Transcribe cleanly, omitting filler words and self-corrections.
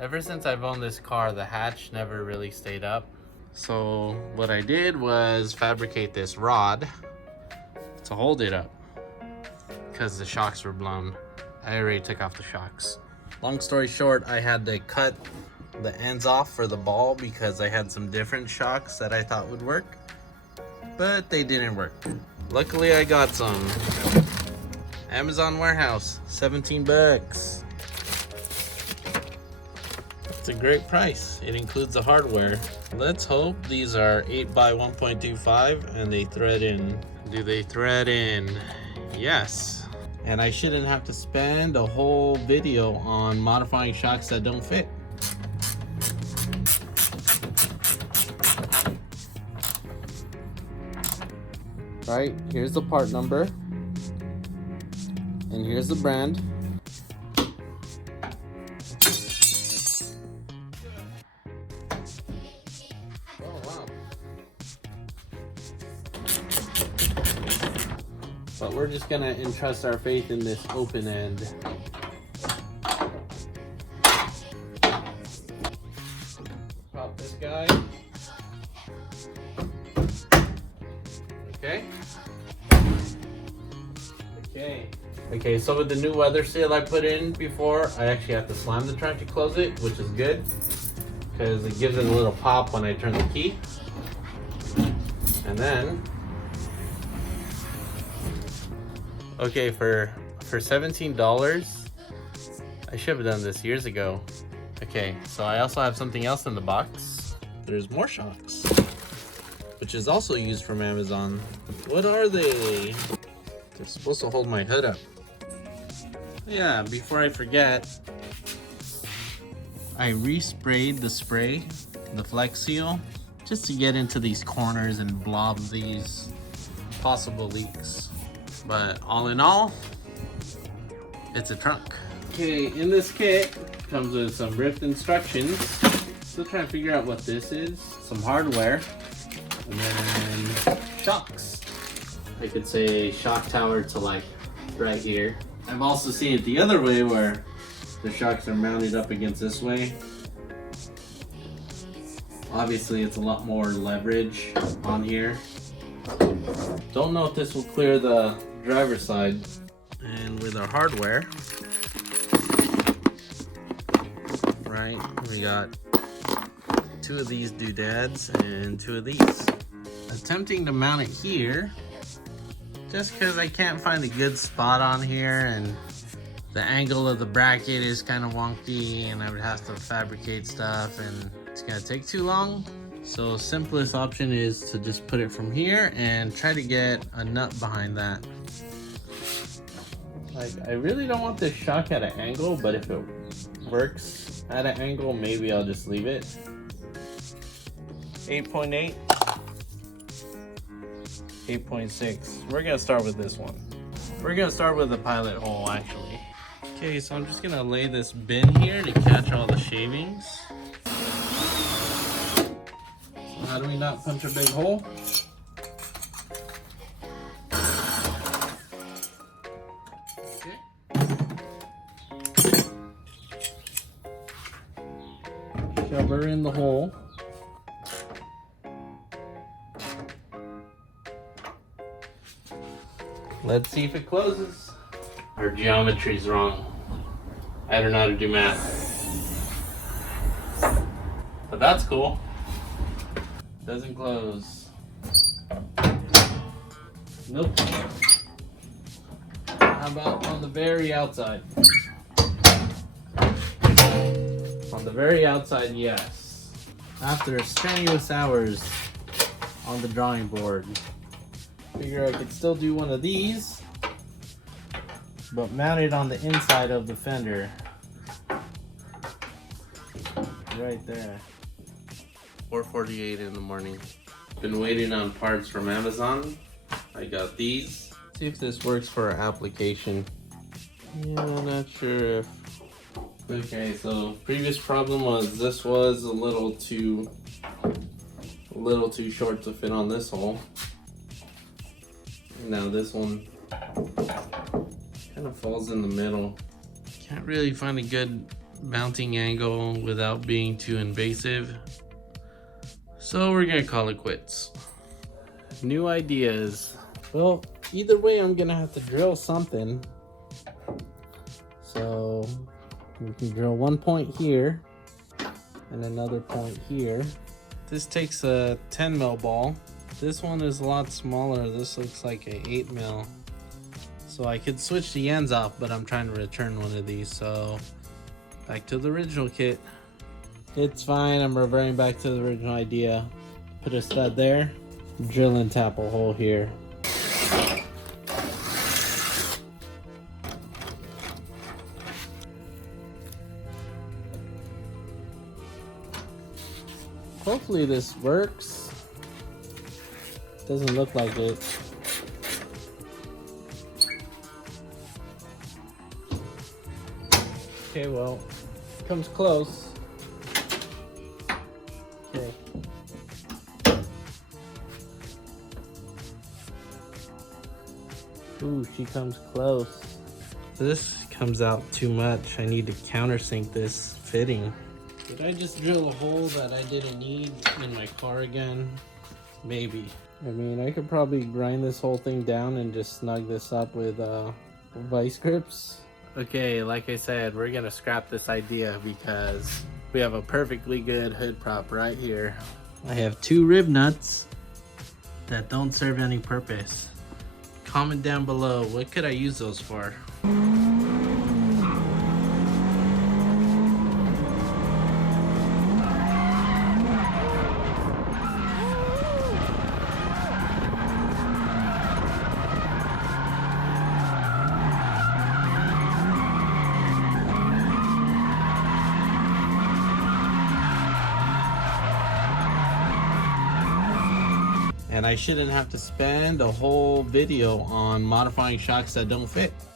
Ever since I've owned this car, the hatch never really stayed up. So what I did was fabricate this rod to hold it up because the shocks were blown. I already took off the shocks. Long story short, I had to cut the ends off for the ball because I had some different shocks that I thought would work, but they didn't work. Luckily I got some. Amazon warehouse, 17 bucks. It's a great price. It includes the hardware. Let's hope these are 8 by 1.25 and they thread in. Do they thread in? Yes. And I shouldn't have to spend a whole video on modifying shocks that don't fit. Right, here's the part number. And here's the brand. Oh, wow. But we're just gonna entrust our faith in this open end. Pop this guy. Okay. Okay, so with the new weather seal I put in before, I actually have to slam the trunk to close it, which is good because it gives it a little pop when I turn the key. And then, okay, for $17, I should have done this years ago. Okay, so I also have something else in the box. There's more shocks, which is also used from Amazon. What are they? They're supposed to hold my hood up. Yeah, before I forget, I resprayed the spray, the Flex Seal, just to get into these corners and blob these possible leaks. But all in all, it's a trunk. Okay, in this kit comes with some ripped instructions. Still trying to figure out what this is. Some hardware, and then shocks. I could say shock tower to like right here. I've also seen it the other way where the shocks are mounted up against this way. Obviously it's a lot more leverage on here. Don't know if this will clear the driver's side. And with our hardware, right, we got 2 of these doodads and 2 of these. Attempting to mount it here, just because I can't find a good spot on here and the angle of the bracket is kind of wonky and I would have to fabricate stuff and it's gonna take too long. So simplest option is to just put it from here and try to get a nut behind that. Like, I really don't want this shock at an angle, but if it works at an angle, maybe I'll just leave it. 8.8. 8.6. We're gonna start with this one. We're gonna start with the pilot hole, actually. Okay, so I'm just gonna lay this bin here to catch all the shavings. So how do we not punch a big hole? Okay. Shove her in the hole. Let's see if it closes. Our geometry's wrong. I don't know how to do math. But that's cool. Doesn't close. Nope. How about on the very outside? On the very outside, yes. After strenuous hours on the drawing board, figure I could still do one of these, but mount it on the inside of the fender. Right there. 4:48 in the morning. Been waiting on parts from Amazon. I got these. See if this works for our application. Yeah, I'm not sure if... Okay, so previous problem was this was a little too short to fit on this hole. Now this one kind of falls in the middle. Can't really find a good mounting angle without being too invasive. So we're gonna call it quits. New ideas. Well, either way, I'm gonna have to drill something. So we can drill one point here and another point here. This takes a 10 mil ball. This one is a lot smaller. This looks like a 8 mil. So I could switch the ends off, but I'm trying to return one of these. So back to the original kit. It's fine, I'm reverting back to the original idea. Put a stud there, drill and tap a hole here. Hopefully this works. Doesn't look like it. Okay, well, comes close. Okay. Ooh, she comes close. This comes out too much. I need to countersink this fitting. Did I just drill a hole that I didn't need in my car again? Maybe. I mean, I could probably grind this whole thing down and just snug this up with vice grips. Okay, like I said, we're gonna scrap this idea because we have a perfectly good hood prop right here. I have 2 rib nuts that don't serve any purpose. Comment down below, what could I use those for? And I shouldn't have to spend a whole video on modifying shocks that don't fit.